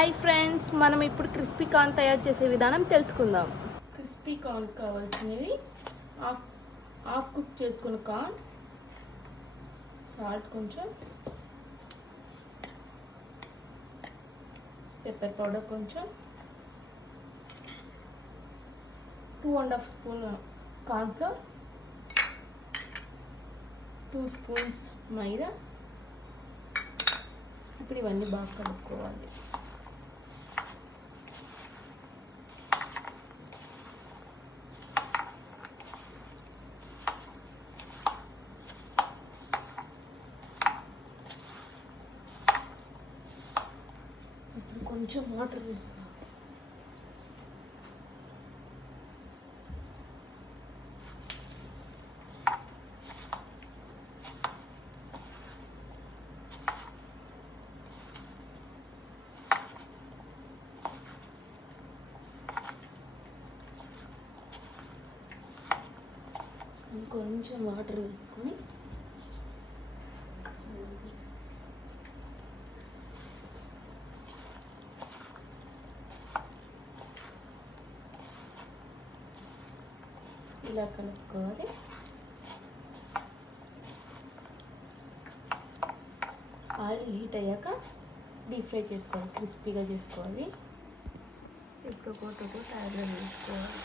Hi friends, మనం ఇప్పుడు crispy corn తయారు చేసే విధానం తెలుసుకుందాం. క్రిస్పీ కార్న్ కావాల్సినవి హాఫ్ కుక్ చేసుకున్న కార్న్, సాల్ట్ కొంచెం, పెప్పర్ పౌడర్ కొంచెం, 2.5 స్పూన్ కార్న్ ఫ్లోర్, 2 స్పూన్స్ మైదా. ఇప్పుడు ఇవన్నీ బాగా కలుపుకోవాలి. ఇప్పుడు కొంచెం వాటర్ వేస్తాం. కొంచెం వాటర్ వేసుకొని ఇలా కలుపుకోవాలి. ఆయిల్ హీట్ అయ్యాక డీప్ ఫ్రై చేసుకోవాలి, క్రిస్పీగా చేసుకోవాలి. ఇప్పుడు ఒకటి యాడ్ వేసుకోవాలి.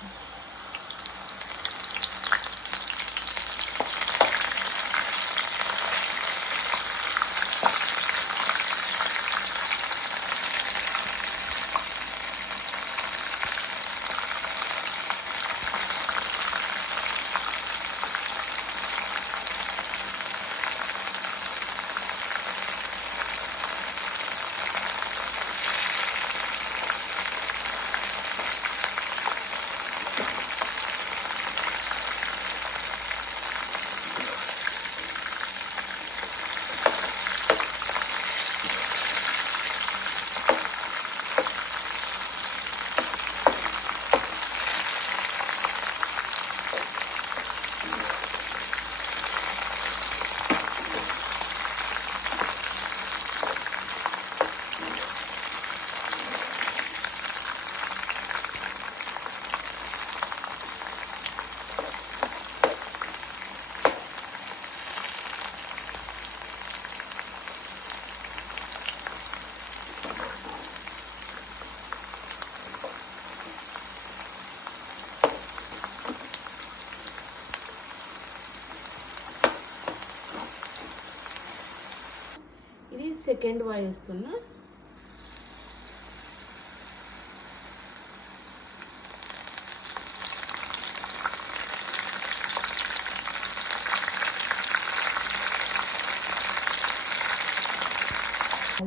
సెకండ్ వాయి వేస్తున్నా.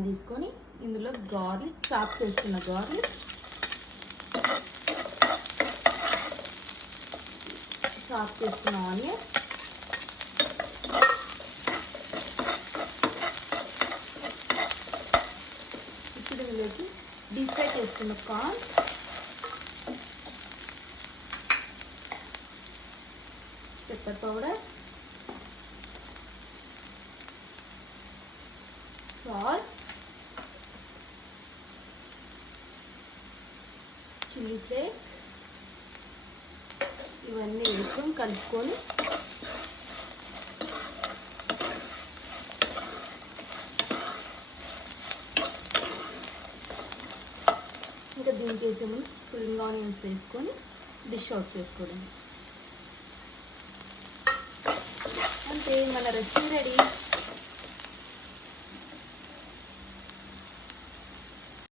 తీసుకొని ఇందులో గార్లిక్, చాప్ చేస్తున్న గార్లిక్, చాప్ చేస్తున్న ఆనియన్, డీప్ ఫ్రై చేసుకున్న corn, pepper powder, salt, chilli flakes ఇవన్నీ వేసుకొని కలుపుకొని ఇంకా దీనికి వేసే ముందు స్ప్రింగ్ ఆనియన్స్ వేసుకొని డిష్ అవుట్ చేసుకోవడం. అంటే మన రెసిపీ రెడీ.